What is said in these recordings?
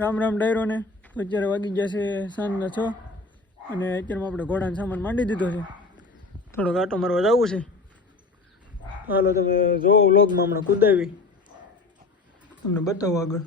રામ રામ ડાયરોને. તો અત્યારે વાગી ગયા છે સાંજના 6 અને અત્યારમાં આપણે ઘોડાનો સામાન માંડી દીધો છે. થોડોક આટો મારવા જવું છે. હાલો તમે જોવો વ્લોગમાં હમણાં કુદાવી તમને બતાવો આગળ.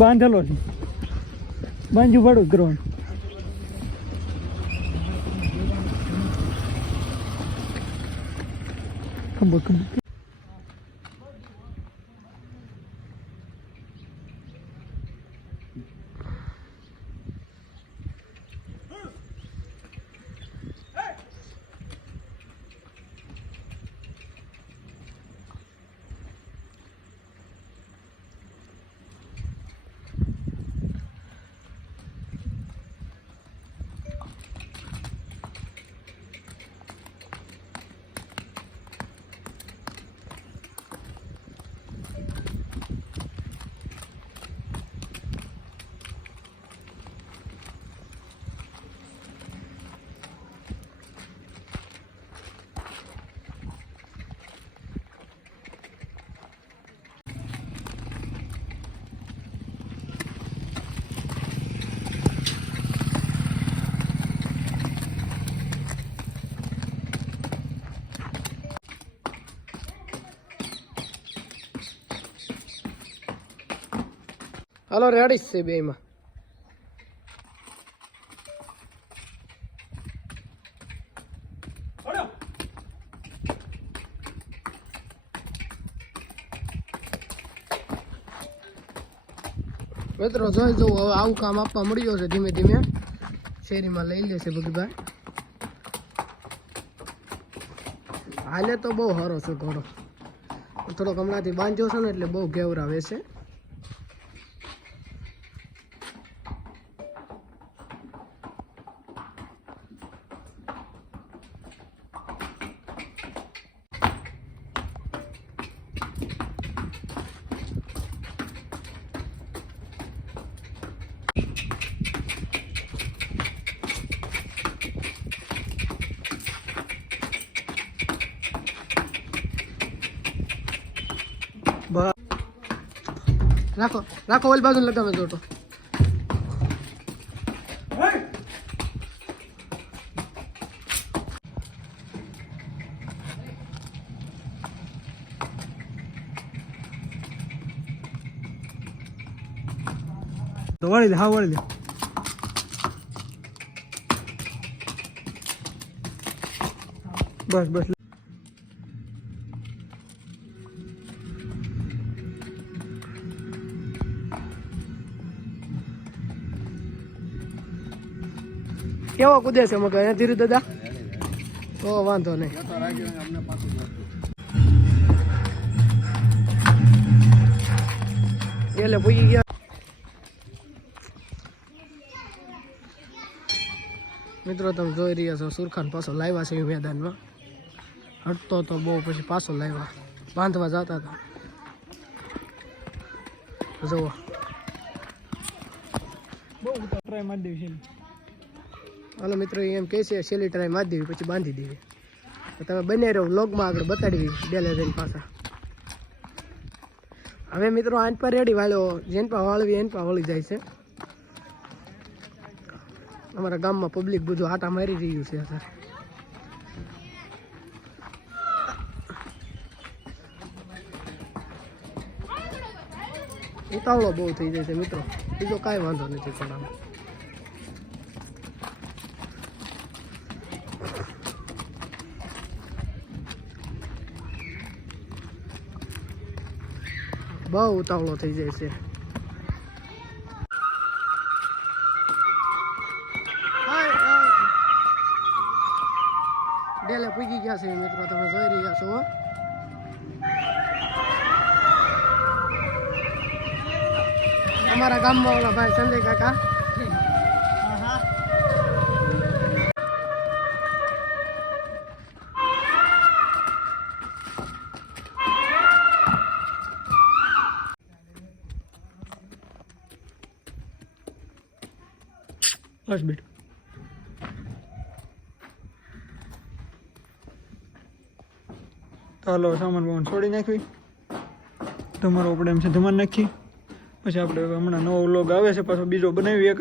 બાંધેલો છે, બાંધ્યું ભાડું કરવાનું. ખબર ખબર હાલો રેડી છે બેમાં. મિત્રો જોઈ જવું હવે આવું કામ આપવા મળ્યો છે. ધીમે ધીમે શેરીમાં લઈ લેશે ભગીભાઈ. હાલે તો બહુ સારો છે ઘોડો. થોડોક હમણાંથી બાંધ્યો છે ને એટલે બહુ ઘેવરાવે છે. રાખો રાખો ઓલી બાજુ લગાવે જોટો. વળી દે, હા વળી દે. બસ બસ કેવો કુદે છે મગર ધીરુ દાદા? તો વાંધો નહીં. એટલે પૂછી ગયા મિત્રો, તમે જોઈ રહ્યા છો સુરખાન પાછો લાવ્યા છે મેદાનમાં. હટતો તો બહુ, પછી પાછો લાવ્યા, બાંધવા જતા હતા. જુઓ બહુ ટ્રાય મારી દેવી છે. હાલો મિત્રો એમ કહે છે છેલ્લી ટ્રાય મારી દેવી પછી બાંધી દેવી. તો તમે બને રહો વ્લોગમાં આગળ બતાડવી ડેલે જઈને પાછા. હવે મિત્રો આન પર રેડી વાળો જેન પા વાળવી એન પા વળી જાય છે. અમારા ગામમાં પબ્લિક બધું આટા મારી રહ્યું છે સર. ઉતાવળો બહુ થઈ જાય છે મિત્રો, બીજો કાંઈ વાંધો નથી પણ આમ. બહુ ઉતાવળો થઈ જાય છે. ડેલે પૂગી ગયા છે મિત્રો, તમે જોઈ રહ્યા છો. અમારા ગામમાં ઓલા ભાઈ સંજય કાકા બસ બેટ ચાલો સામાન બામાન છોડી નાખવી. તમારો આપણે એમ છે ધમાન નાખી. પછી આપણે હમણાં નવો વ્લોગ આવે છે, પાછો બીજો બનાવી એક